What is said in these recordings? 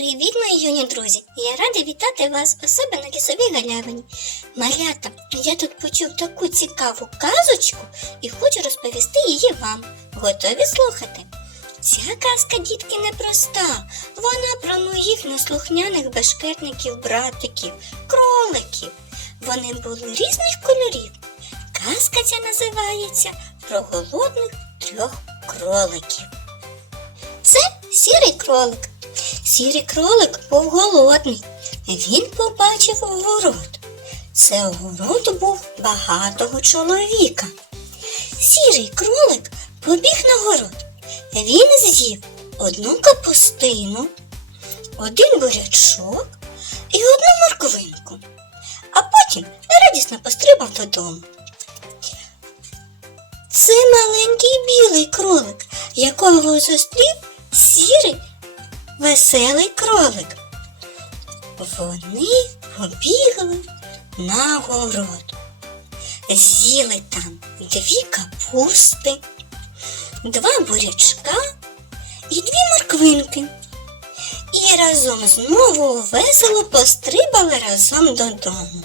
улюблені друзі! Я рада вітати вас себе на лісовій галявині. Малята, я тут почув таку цікаву казочку і хочу розповісти її вам. Готові слухати? Ця казка, дітки, непроста. Вона про моїх неслухняних бешкетників, братиків, кроликів. Вони були різних кольорів. Казка ця називається про голодних трьох кроликів. Це сірий кролик. Сірий кролик був голодний. Він побачив огород. Це огород був багатого чоловіка. Сірий кролик побіг на город. Він з'їв одну капустину, один бурячок і одну морквинку, а потім радісно пострибав додому. Це маленький білий кролик, якого зустрів сірий веселий кролик. Вони побігли на город. З'їли там дві капусти, два бурячка і дві морквинки. І разом знову весело пострибали разом додому.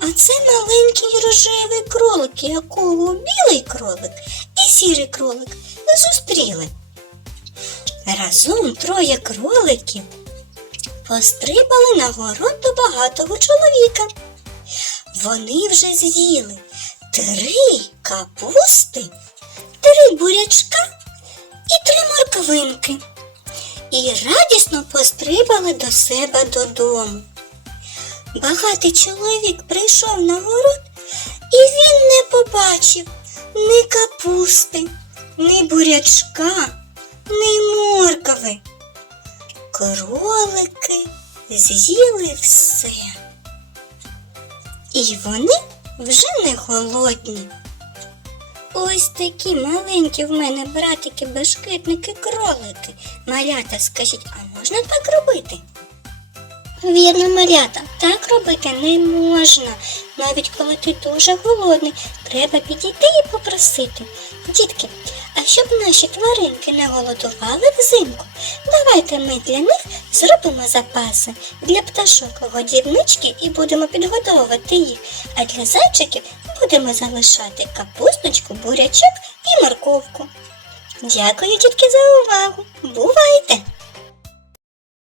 А це маленький рожевий кролик, якого білий кролик і сірий кролик зустріли. Разом троє кроликів пострибали на город до багатого чоловіка. Вони вже з'їли три капусти, три бурячка і три морквинки. І радісно пострибали до себе додому. Багатий чоловік прийшов на город, і він не побачив ні капусти, ні бурячка, ні моркви. Кролики з'їли все. І вони вже не голодні. Ось такі маленькі в мене братики, бешкетники, кролики. Малята, скажіть, а можна так робити? Вірно, малята, так робити не можна. Навіть коли ти дуже голодний, треба підійти і попросити. Дітки, щоб наші тваринки не голодували взимку, давайте ми для них зробимо запаси для пташок годівнички і будемо підгодовувати їх, а для зайчиків будемо залишати капусточку, бурячок і морковку. Дякую, дітки, за увагу. Бувайте!